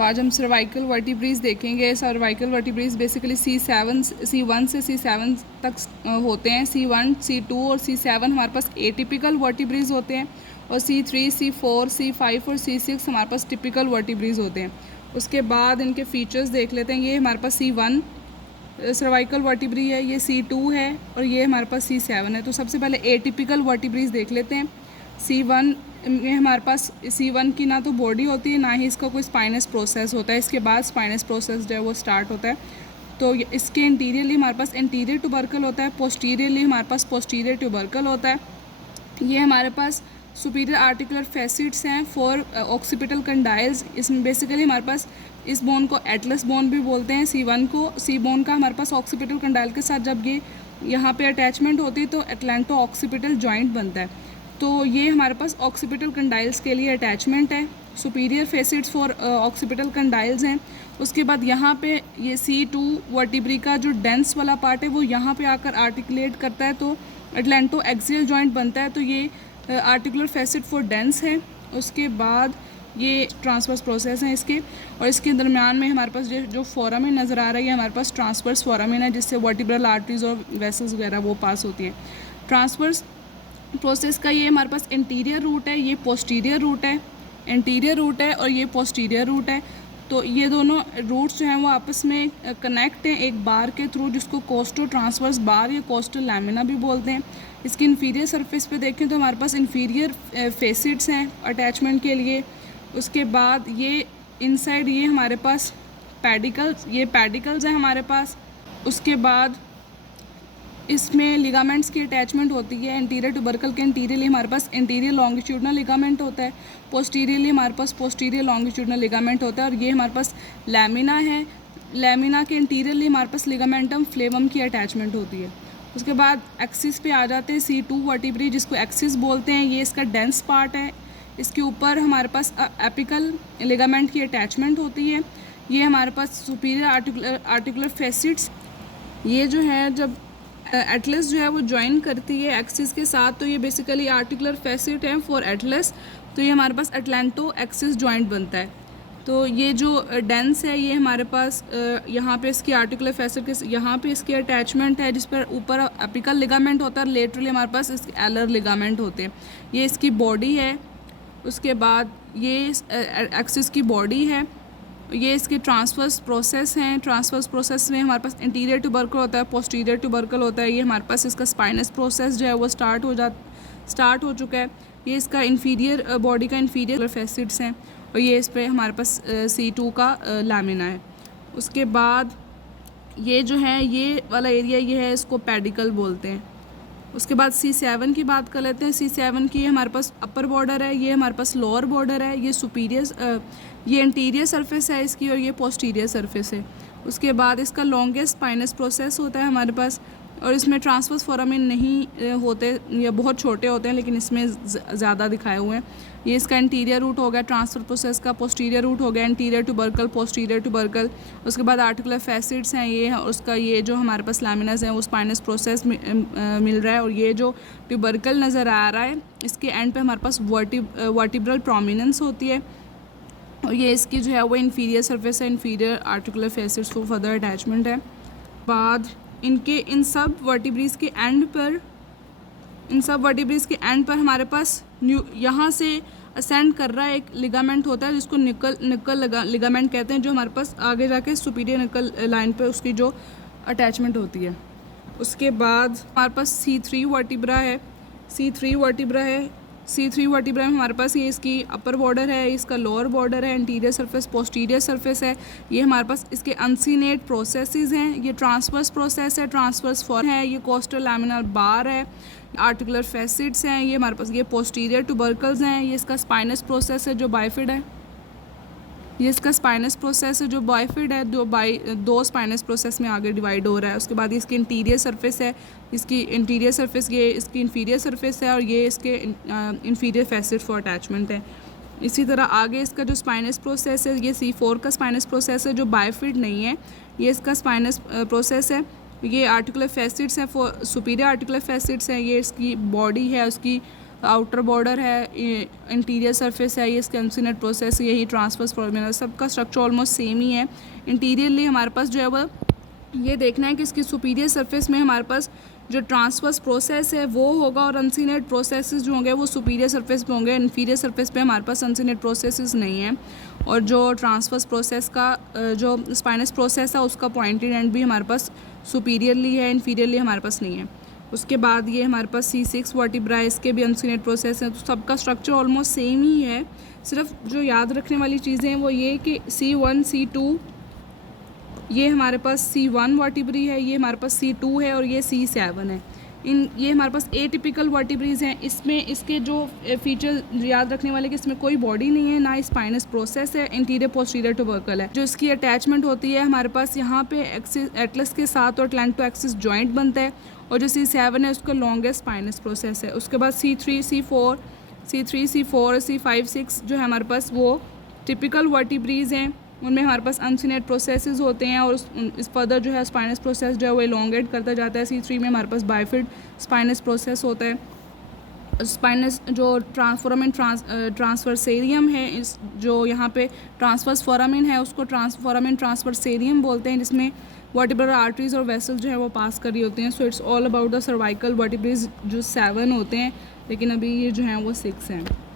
तो आज हम सर्वाइकल वर्टिब्रीज देखेंगे। सर्वाइकल वर्टिब्रीज बेसिकली C1 से C7 तक होते हैं। C1, C2 और C7 हमारे पास एटिपिकल वर्टिब्रीज होते हैं और C3, C4, C5 और C6 हमारे पास टिपिकल वर्टिब्रीज होते हैं। उसके बाद इनके फीचर्स देख लेते हैं। ये हमारे पास C1 सर्वाइकल वर्टिब्री है, ये C2 है और ये हमारे पास C7 है। तो सबसे पहले एटिपिकल वर्टिब्रीज देख लेते हैं। C1 में हमारे पास C1 की ना तो बॉडी होती है, ना ही इसका कोई स्पाइनस प्रोसेस होता है। इसके बाद स्पाइनस प्रोसेस जो है वो स्टार्ट होता है। तो इसके इंटीरियरली हमारे पास इंटीरियर ट्यूबरकल होता है, पोस्टीरियरली हमारे पास पोस्टीरियर ट्यूबरकल होता है। ये हमारे पास सुपीरियर आर्टिकुलर फैसिट्स हैं फॉर ऑक्सीपिटल कंडाइल्स। इसमें बेसिकली हमारे पास इस बोन को एटलस बोन भी बोलते हैं। C1 को सी बोन का हमारे पास ऑक्सीपिटल कंडाइल के साथ जब ये यहाँ पे अटैचमेंट होती है तो एटलेंटो ऑक्सीपिटल जॉइंट बनता है। तो ये हमारे पास ऑक्सीपिटल कंडाइल्स के लिए अटैचमेंट है। सुपीरियर फेसिट्स फॉर ऑक्सीपिटल कंडाइल्स हैं। उसके बाद यहाँ पे ये C2 वर्टिब्री का जो डेंस वाला पार्ट है वो यहाँ पे आकर आर्टिकुलेट करता है, तो एटलेंटो एक्सियल जॉइंट बनता है। तो ये आर्टिकुलर फेसिट फॉर डेंस है। उसके बाद ये ट्रांसवर्स प्रोसेस हैं इसके, और इसके दरमियान में हमारे पास जो फोरामिन नज़र आ रहा है, ये हमारे पास ट्रांसवर्स फोरामिन है, जिससे वर्टिब्रल आर्टरीज और वेसल्स वगैरह वो पास होती हैं। ट्रांसवर्स प्रोसेस का ये हमारे पास इंटीरियर रूट है, ये पोस्टीरियर रूट है। इंटीरियर रूट है और ये पोस्टीरियर रूट है। तो ये दोनों रूट्स जो हैं वो आपस में कनेक्ट हैं एक बार के थ्रू, जिसको कोस्टो ट्रांसवर्स बार या कोस्टल लैमिना भी बोलते हैं। इसकी इन्फीरियर सरफेस पे देखें तो हमारे पास इन्फीरियर फेसिट्स हैं अटैचमेंट के लिए। उसके बाद ये इनसाइड ये हमारे पास पैडिकल्स हैं हमारे पास। उसके बाद इसमें लिगामेंट्स की अटैचमेंट होती है। इंटीरियर ट्यूबरकल के इंटीरियरली हमारे पास इंटीरियर लॉन्गिट्यूडनल लिगामेंट होता है, पोस्टीरियरली हमारे पास पोस्टीरियर लॉन्गिट्यूडनल लिगामेंट होता है, और ये हमारे पास लैमिना है। लैमिना के इंटीरियरली हमारे पास लिगामेंटम फ्लेवम की अटैचमेंट होती है। उसके बाद एक्सिस पे आ जाते हैं। C2 वर्टिब्री जिसको एक्सिस बोलते हैं, ये इसका डेंस पार्ट है। इसके ऊपर हमारे पास एपिकल लिगामेंट की अटैचमेंट होती है। ये हमारे पास सुपीरियर आर्टिकुलर फेसिट्स, ये जो है जब एटलस जो है वो ज्वाइन करती है एक्सिस के साथ, तो ये बेसिकली आर्टिकुलर फेसिट है फॉर एटलस। तो ये हमारे पास एटलेंटो एक्सिस जॉइंट बनता है। तो ये जो डेंस है ये हमारे पास यहाँ पे इसकी आर्टिकुलर फेसिट के यहाँ पे इसकी अटैचमेंट है, जिस पर ऊपर एपिकल लिगामेंट होता है, लेटरली हमारे पास इसके एलर लिगामेंट होते हैं। ये इसकी बॉडी है। उसके बाद ये एक्सिस की बॉडी है। ये इसके ट्रांसवर्स प्रोसेस हैं। ट्रांसवर्स प्रोसेस में हमारे पास इंटीरियर ट्यूबरकल होता है, पोस्टीरियर ट्यूबरकल होता है। ये हमारे पास इसका स्पाइनस प्रोसेस जो है वो स्टार्ट हो चुका है। ये इसका इन्फीरियर बॉडी का इन्फीरियर फेसिट्स हैं, और ये इस पर हमारे पास C2 का लैमिना है। उसके बाद ये जो है ये वाला एरिया ये है, इसको पेडिकल बोलते हैं। उसके बाद C7 की बात कर लेते हैं। C7 की हमारे पास अपर बॉर्डर है, ये हमारे पास लोअर बॉर्डर है, ये इंटीरियर सरफेस है इसकी, और ये पोस्टीरियर सरफेस है। उसके बाद इसका लॉन्गेस्ट स्पाइनस प्रोसेस होता है हमारे पास, और इसमें ट्रांसवर्स फोरामिन नहीं होते या बहुत छोटे होते हैं, लेकिन इसमें ज़्यादा दिखाए हुए हैं। ये इसका इंटीरियर रूट हो गया ट्रांसफर प्रोसेस का। पोस्टीरियर रूट हो गया इंटीरियर ट्यूबरकल, पोस्टीरियर ट्यूबरकल। उसके बाद आर्टिकुलर फैसिट्स हैं ये, उसका ये जो हमारे पास लैमिनास हैं वो स्पाइनस प्रोसेस मिल रहा है। और ये जो ट्यूबरकल नज़र आ रहा है इसके एंड पे हमारे पास वर्टिब्रल प्रोमिनेंस होती है, और ये इसकी जो है वो इन्फीरियर सरफेस है, inferior articular facets for further attachment है। बाद इन सब वर्टिब्रीज के एंड पर हमारे पास यहाँ से असेंड कर रहा है एक लिगामेंट होता है, जिसको निकल लिगामेंट कहते हैं, जो हमारे पास आगे जाके सुपीरियर निकल लाइन पर उसकी जो अटैचमेंट होती है। उसके बाद हमारे पास C3 वर्टिब्रा है। C3 वर्टिब्रा में हमारे पास ये इसकी अपर बॉर्डर है, इसका लोअर बॉर्डर है, इंटीरियर सरफेस पोस्टीरियर सरफेस है। ये हमारे पास इसके अनसीनेट प्रोसेसेस हैं। ये ट्रांसवर्स प्रोसेस है, ट्रांसवर्स फॉर है, ये कोस्टल लैमिनर बार है, आर्टिकुलर फेसिट्स हैं। ये हमारे पास ये पोस्टीरियर ट्यूबरकल्स हैं। ये इसका स्पाइनस प्रोसेस है जो बाइफिड है। ये इसका स्पाइनस प्रोसेस है जो बाइफिड है, जो दो स्पाइनस प्रोसेस में आगे डिवाइड हो रहा है। उसके बाद इसकी इंटीरियर सरफेस है, इसकी इंटीरियर सरफेस ये इसकी इन्फीरियर सरफेस है, और ये इसके इन्फीरियर फैसिट फॉर अटैचमेंट है। इसी तरह आगे इसका जो स्पाइनस प्रोसेस है ये C4 का स्पाइनस प्रोसेस है जो बाइफिड नहीं है। ये इसका स्पाइनस प्रोसेस है। ये आर्टिकुलर फैसिट्स हैं फॉर सुपीरियर आर्टिकुलर फैसिट्स हैं। ये इसकी बॉडी है, उसकी आउटर बॉर्डर है, इंटीरियर सरफेस है, ये स्कैम्सिनेट प्रोसेस, यही ट्रांसवर्स फोरामिन, सबका स्ट्रक्चर ऑलमोस्ट सेम ही है। इंटीरियरली हमारे पास जो है वो ये देखना है कि इसकी सुपीरियर सरफेस में हमारे पास जो ट्रांसवर्स प्रोसेस है वो होगा और अनसीनेट प्रोसेसेस जो होंगे वो सुपीरियर सरफेस पे होंगे। इन्फीरियर सरफेस पे हमारे पास अनसीनेट प्रोसेसेस नहीं है। और जो ट्रांसवर्स प्रोसेस का जो स्पाइनस प्रोसेस है उसका पॉइंटेड एंड भी हमारे पास सुपीरियरली है, इन्फीरियरली हमारे पास नहीं है। उसके बाद ये हमारे पास C6 वर्टिब्रा, इसके भी अनसीनेट प्रोसेस है, तो सबका स्ट्रक्चर ऑलमोस्ट सेम ही है। सिर्फ जो याद रखने वाली चीज़ें हैं वो ये कि C1 C2 ये हमारे पास C1 वर्टिब्री है, ये हमारे पास C2 है और ये C7 है। ये हमारे पास एटिपिकल वर्टिब्रीज हैं। इसमें इसके जो फीचर याद रखने वाले कि इसमें कोई बॉडी नहीं है, ना स्पाइनस प्रोसेस है, इंटीरियर पोस्टीरियर टुबरकल है। जो इसकी अटैचमेंट होती है हमारे पास यहाँ पे एक्सिस एटलस के साथ और अटलांटो एक्सिस जॉइंट बनता है। और जो C7 है उसका लॉन्गेस्ट स्पाइनस प्रोसेस है। उसके बाद C3 C4 C5 6 जो है हमारे पास वो टिपिकल वर्टिब्रीज हैं, उनमें हमारे पास अनसीनेट प्रोसेसेस होते हैं और इस फर्दर जो है स्पाइनस प्रोसेस जो है वो एलोंगेट करता जाता है। C3 में हमारे पास बाइफिड स्पाइनस प्रोसेस होता है। स्पाइनस जो ट्रांसवर्सेरियम है, इस जो यहाँ पे ट्रांसवर्स फोरामिन है उसको फोरामिन ट्रांसवर्सेरियम बोलते हैं, जिसमें वर्टिब्रल आर्टरीज और वेसल जो है वो पास कर रही होती हैं। So it's all about the cervical vertebrae जो 7 होते हैं, लेकिन अभी ये जो हैं वो 6 हैं।